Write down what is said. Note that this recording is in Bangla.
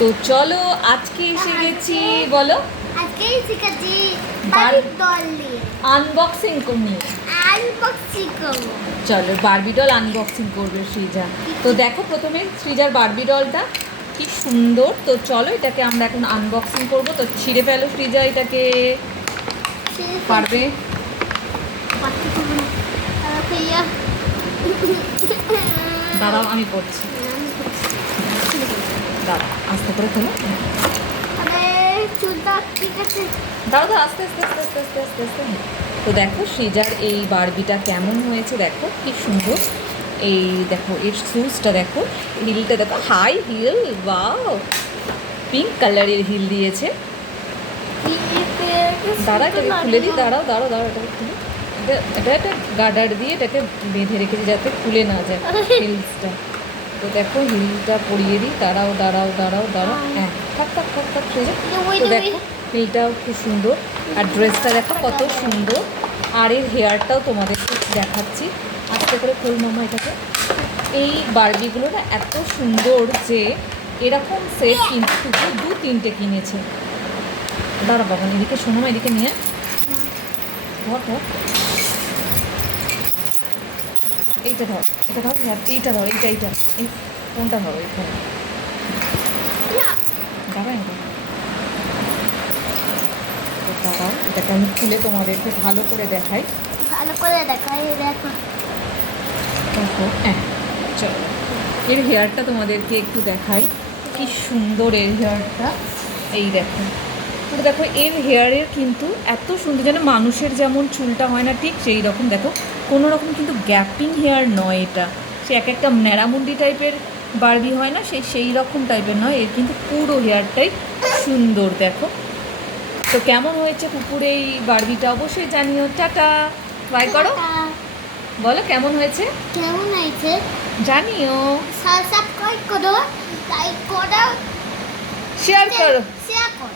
তো চলো আজকে এসে গেছি, বলো আজকে শিখেছি বার্বি ডল নিয়ে আনবক্সিং করি। আনবক্সিং করব। চলো বারবি ডল আনবক্সিং করবে সৃজা। তো দেখো প্রথমে সৃজার বারবি ডলটা কি সুন্দর। তো চলো এটাকে আমরা এখন আনবক্সিং করব। তো ছিঁড়ে ফেলো সৃজা এটাকে, পারবে? দাঁড়াও আমি করছি, দাঁড়াও আস্তে করে খোলো। চুলটা ঠিক আছে। দাঁড়াও দাঁড়াও আস্তে আস্তে আস্তে আস্তে আস্তে আস্তে আস্তে। তো দেখো সৃজার এই বারবিটা কেমন হয়েছে, দেখো কি সুন্দর। এই দেখো এর শুজটা দেখো, হিলটা দেখো, হাই হিল, ওয়াও পিঙ্ক কালারের হিল দিয়েছে। দাঁড়া এটাকে খুলে দিই, দাঁড়াও দাঁড়াও দাঁড়াও এটাকে খুলে। এটা একটা গার্ডার দিয়ে এটাকে বেঁধে রেখেছি যাতে খুলে না যায় হিলসটা। তো দেখো হিলটা পরিয়ে দিই, দাঁড়াও দাঁড়াও দাঁড়াও দাঁড়াও, হ্যাঁ থাক থাক থাক থাক সৃজা। তো দেখো হিলটাও খুব সুন্দর, আর ড্রেসটা দেখো কত সুন্দর। আর এর হেয়ারটাও তোমাদেরকে দেখাচ্ছি, আস্তে করে খোল মামা এটাকে। এই বারবিগুলো না এত সুন্দর যে এরকম সেট কিন্তু দু তিনটে কিনেছে। দাঁড়া বাবা এদিকে শোনো, এদিকে নিয়ে ধর ধর, এইটা ধর, এটা ধর, এইটা ধর, এইটা এইটা এই কোনটা ধরো, এইখানে দাঁড়া এটা। দাঁড়াও এটাকে আমি খুলে তোমাদেরকে ভালো করে দেখাই। ভালো করে দেখাই, দেখো দেখো হ্যাঁ চলো এর হেয়ারটা তোমাদেরকে একটু দেখাই, কি সুন্দর এর হেয়ারটা। এই দেখো, তো দেখো এর হেয়ারের কিন্তু এত সুন্দর, যেন মানুষের যেমন চুলটা হয় না ঠিক সেই রকম। দেখো কোনো রকম কিন্তু গ্যাপিং হেয়ার নয় এটা, সে এক একটা ন্যাড়ামুন্ডি টাইপের বারবি হয় না সেই রকম টাইপের নয়, এর কিন্তু পুরো হেয়ারটাই সুন্দর। দেখো তো কেমন হয়েছে কুকুর এই বারবিটা অবশ্যই জানিও। টাটা, বাই করো, বলো কেমন হয়েছে, কেমন হয়েছে জানিও, সাবস্ক্রাইব করো, লাইক করো, শেয়ার করো। শেয়ার করো।